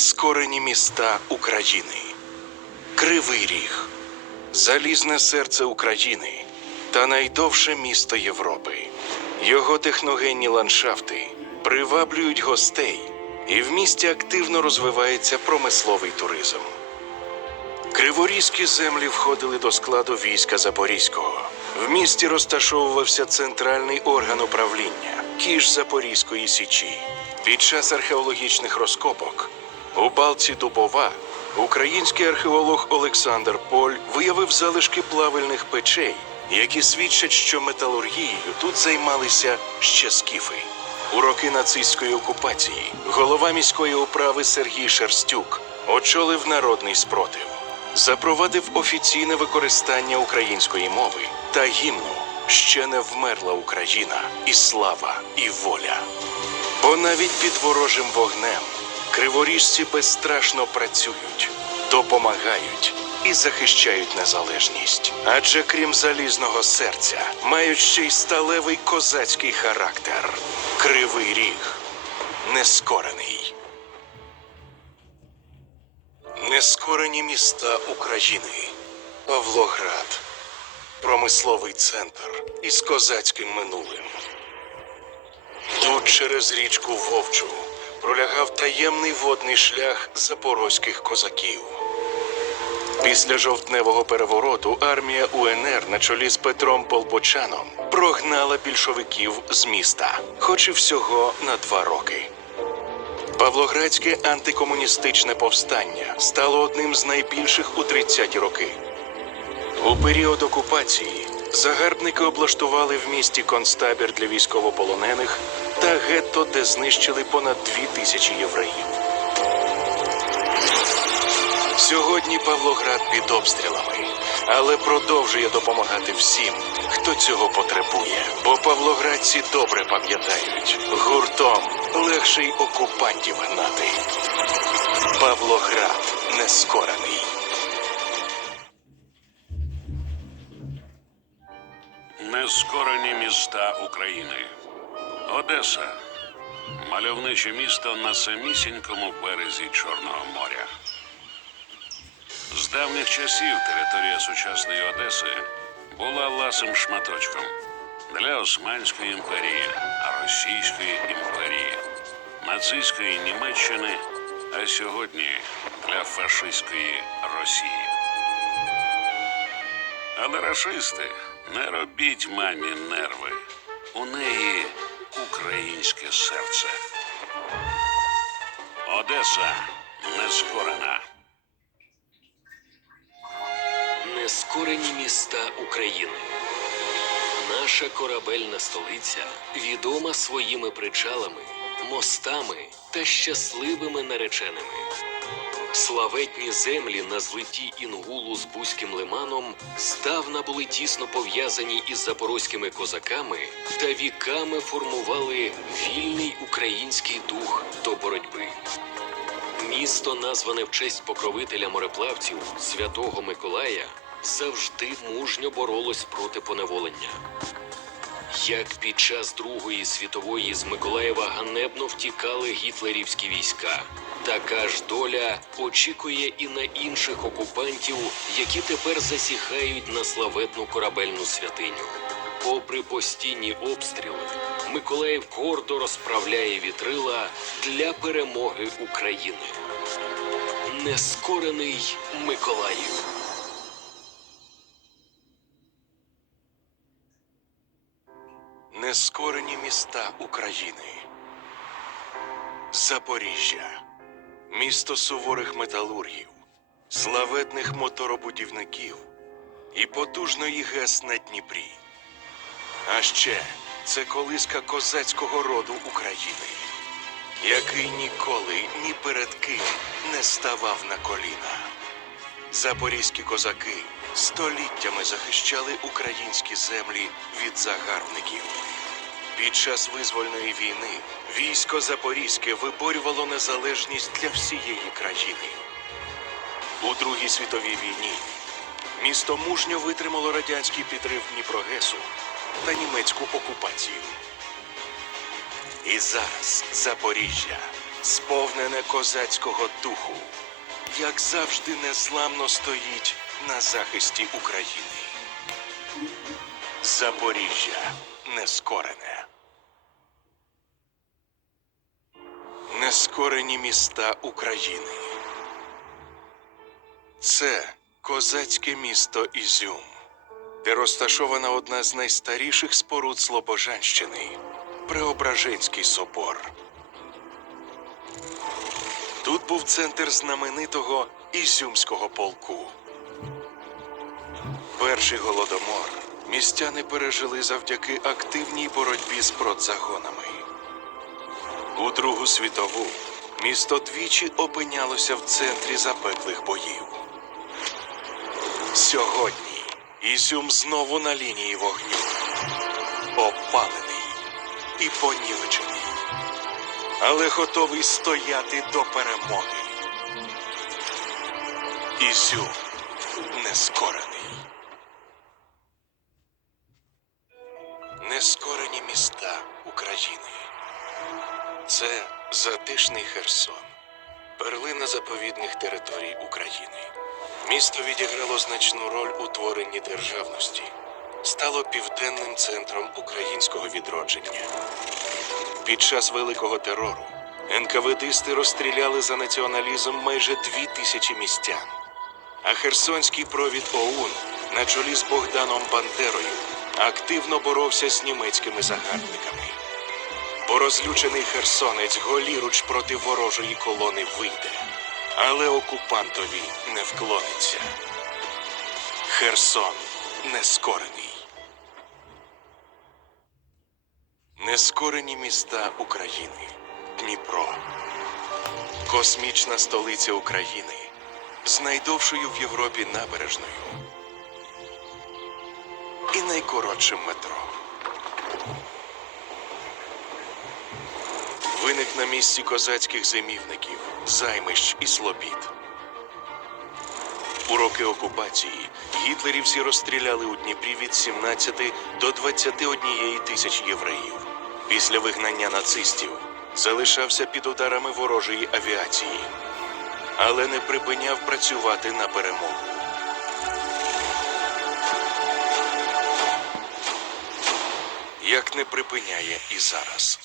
Нескорені міста України. Кривий Ріг. Залізне серце України та найдовше місто Європи. Його техногенні ландшафти приваблюють гостей, і в місті активно розвивається промисловий туризм. Криворізькі землі входили до складу війська Запорізького. В місті розташовувався центральний орган управління Кіш Запорізької Січі. Під час археологічних розкопок у балці Дубова український археолог Олександр Поль виявив залишки плавильних печей, які свідчать, що металургією тут займалися ще скіфи. У роки нацистської окупації голова міської управи Сергій Шерстюк очолив народний спротив, запровадив офіційне використання української мови та гімну Ще не вмерла Україна, і слава, і воля. Бо навіть під ворожим вогнем криворіжці безстрашно працюють, допомагають і захищають незалежність. Адже крім залізного серця, мають ще й сталевий козацький характер. Кривий ріг нескорений. Нескорені міста України. Павлоград. Промисловий центр із козацьким минулим. Тут через річку Вовчу пролягав таємний водний шлях запорозьких козаків. Після жовтневого перевороту армія УНР на чолі з Петром Полбочаном прогнала більшовиків з міста, хоч і всього на два роки. Павлоградське антикомуністичне повстання стало одним з найбільших у 30-ті роки. У період окупації загарбники облаштували в місті концтабір для військовополонених та гетто, де знищили понад дві тисячі євреїв. Сьогодні Павлоград під обстрілами, але продовжує допомагати всім, хто цього потребує. Бо павлоградці добре пам'ятають, гуртом легше й окупантів гнати. Павлоград нескорений. Нескорені міста України. Одеса. Мальовниче місто на самісінькому березі Чорного моря. З давніх часів територія сучасної Одеси була ласим шматочком для Османської імперії, Російської імперії, нацистської Німеччини, а сьогодні для фашистської Росії. Але рашисти, не робіть мамі нерви. У неї українське серце. Одеса нескорена. Нескорені міста України. Наша корабельна столиця відома своїми причалами, мостами та щасливими нареченими. Славетні землі на злиті Інгулу з Бузьким лиманом здавна були тісно пов'язані із запорозькими козаками та віками формували вільний український дух до боротьби. Місто, назване в честь покровителя мореплавців святого Миколая, завжди мужньо боролось проти поневолення. Як під час Другої світової з Миколаєва ганебно втікали гітлерівські війська, така ж доля очікує і на інших окупантів, які тепер засіхають на славетну корабельну святиню. Попри постійні обстріли, Миколаїв гордо розправляє вітрила для перемоги України. Нескорений Миколаїв. Нескорені міста України. Запоріжжя. Місто суворих металургів, славетних моторобудівників і потужної ГЕС на Дніпрі. А ще це колиска козацького роду України, який ніколи ні перед ким не ставав на коліна. Запорізькі козаки століттями захищали українські землі від загарбників. Під час визвольної війни військо Запорізьке виборювало незалежність для всієї країни. У Другій світовій війні місто мужньо витримало радянський підрив Дніпрогесу та німецьку окупацію. І зараз Запоріжжя сповнене козацького духу, як завжди незламно стоїть на захисті України. Запоріжжя нескорене. Нескорені міста України. Це козацьке місто Ізюм, де розташована одна з найстаріших споруд Слобожанщини Преображенський собор. Тут був центр знаменитого Ізюмського полку. Перший голодомор містяни пережили завдяки активній боротьбі з продзагонами. У Другу світову місто двічі опинялося в центрі запеклих боїв. Сьогодні Ізюм знову на лінії вогню, опалений і понівечений, але готовий стояти до перемоги. Ізюм нескорений. Нескорені міста України. Це затишний Херсон, перлина заповідних територій України. Місто відіграло значну роль у творенні державності, стало південним центром українського відродження. Під час великого терору НКВДисти розстріляли за націоналізм майже дві тисячі містян. А Херсонський провід ОУН на чолі з Богданом Бандерою активно боровся з німецькими загарбниками. Бо розлючений херсонець голіруч проти ворожої колони вийде, але окупантові не вклониться. Херсон нескорений. Нескорені міста України. Дніпро. Космічна столиця України з найдовшою в Європі набережною і найкоротшим метро. Виник на місці козацьких зимівників, займищ і слобід. У роки окупації гітлерівці розстріляли у Дніпрі від 17 до 21 тисяч євреїв. Після вигнання нацистів залишався під ударами ворожої авіації, але не припиняв працювати на перемогу. Як не припиняє і зараз.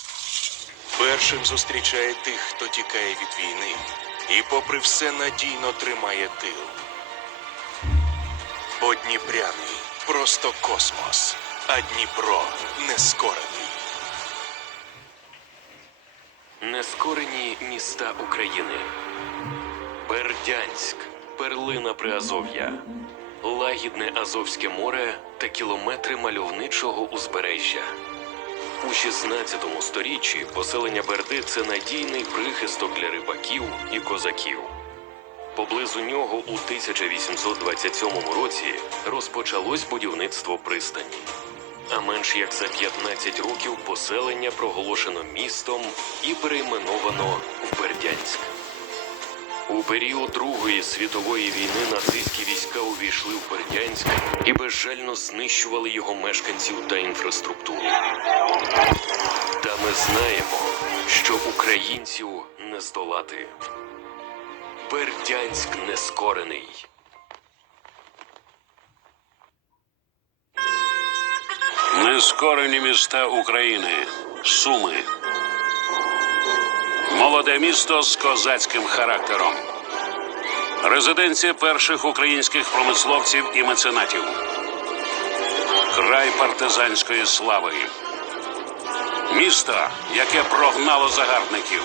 Першим зустрічає тих, хто тікає від війни, і, попри все, надійно тримає тил. Бо Дніпряний просто космос, а Дніпро нескорений. Нескорені міста України. Бердянськ, перлина Приазов'я, лагідне Азовське море та кілометри мальовничого узбережжя. У 16 сторіччі поселення Берди це надійний прихисток для рибаків і козаків. Поблизу нього у 1827 році розпочалось будівництво пристані. А менш як за 15 років поселення проголошено містом і перейменовано в Бердянськ. У період Другої світової війни нацистські війська увійшли в Бердянськ і безжально знищували його мешканців та інфраструктуру. Та ми знаємо, що українців не здолати. Бердянськ нескорений. Нескорені міста України. Суми. Молоде місто з козацьким характером. Резиденція перших українських промисловців і меценатів. Край партизанської слави. Місто, яке прогнало загарбників.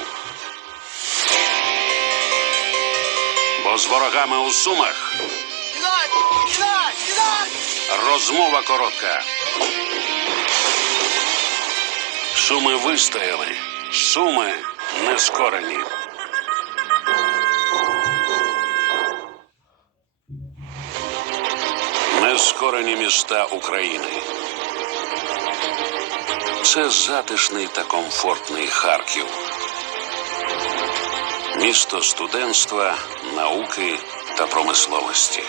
Бо з ворогами у сумах розмова коротка. Суми вистояли, суми нескорені. Нескорені міста України. Це затишний та комфортний Харків. Місто студентства, науки та промисловості.